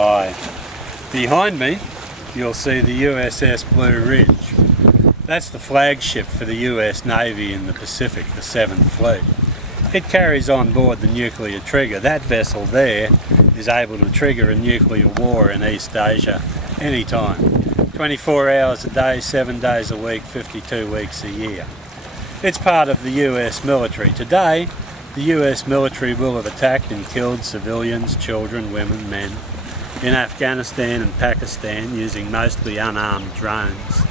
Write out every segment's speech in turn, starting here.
Hi. Behind me you'll see the USS Blue Ridge. That's the flagship for the US Navy in the Pacific, the 7th Fleet. It carries on board the nuclear trigger. That vessel there is able to trigger a nuclear war in East Asia anytime. 24 hours a day, 7 days a week, 52 weeks a year. It's part of the US military. Today, the US military will have attacked and killed civilians, children, women, men in Afghanistan and Pakistan using mostly unarmed drones.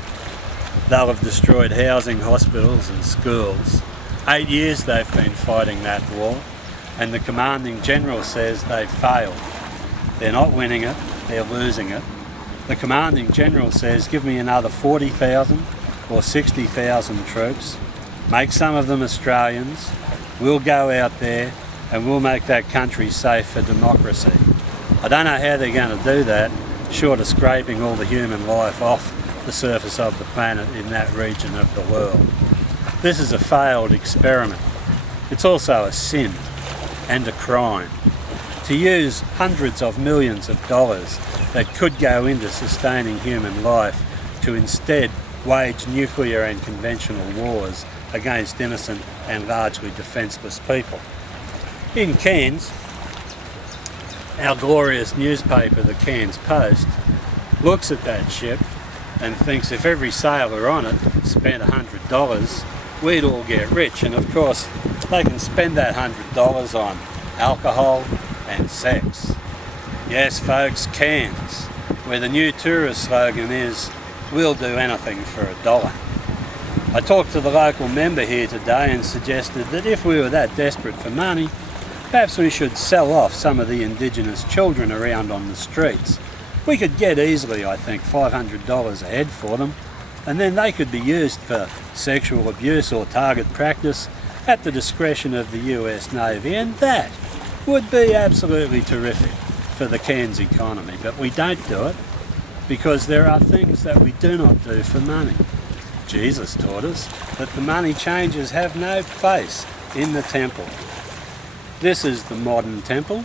They'll have destroyed housing, hospitals and schools. 8 years they've been fighting that war, and the commanding general says they've failed. They're not winning it, they're losing it. The commanding general says, give me another 40,000 or 60,000 troops, make some of them Australians, we'll go out there and we'll make that country safe for democracy. I don't know how they're going to do that, short of scraping all the human life off the surface of the planet in that region of the world. This is a failed experiment. It's also a sin and a crime. To use hundreds of millions of dollars that could go into sustaining human life to instead wage nuclear and conventional wars against innocent and largely defenceless people. In Cairns, our glorious newspaper, the Cairns Post, looks at that ship and thinks if every sailor on it spent $100, we'd all get rich. And of course, they can spend that $100 on alcohol and sex. Yes, folks, Cairns, where the new tourist slogan is, we'll do anything for $1. I talked to the local member here today and suggested that if we were that desperate for money, perhaps we should sell off some of the Indigenous children around on the streets. We could get easily, I think, $500 a head for them, and then they could be used for sexual abuse or target practice at the discretion of the US Navy, and that would be absolutely terrific for the Cairns economy. But we don't do it because there are things that we do not do for money. Jesus taught us that the money changers have no place in the temple. This is the modern temple,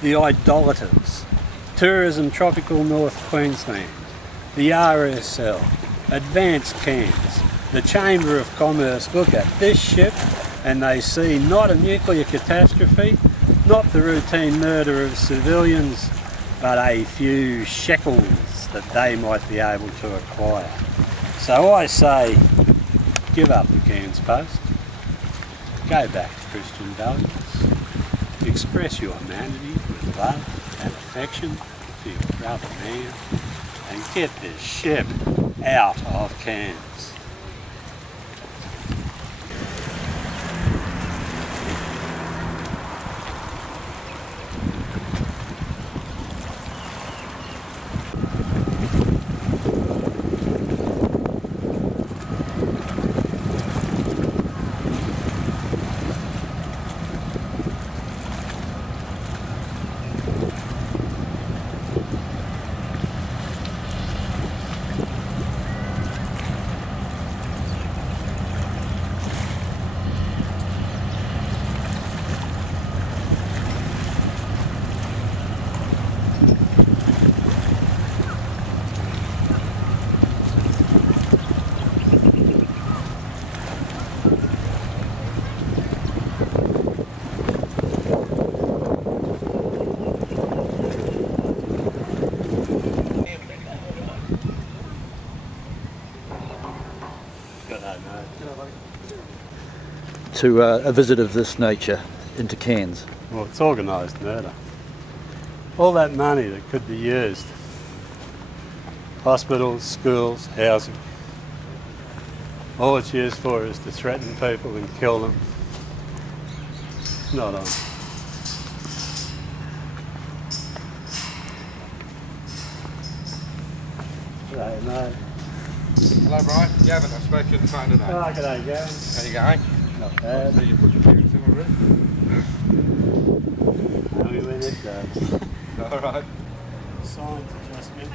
the idolaters, Tourism Tropical North Queensland, the RSL, Advanced Cairns, the Chamber of Commerce look at this ship and they see not a nuclear catastrophe, not the routine murder of civilians, but a few shekels that they might be able to acquire. So I say, give up the Cairns Post, go back to Christian values, express your humanity with love and affection for your brother man, and get this ship out of Cairns. To a visit of this nature into Cairns? Well, it's organised murder. All that money that could be used hospitals, schools, housing. All it's used for is to threaten people and kill them. It's not on. G'day, mate. Hello, Brian. Gavin, I spoke to you on the phone today. Oh, g'day, Gavin. How you going? Not bad. So you put your parents in already? How we went it does. All right. Signs adjustment.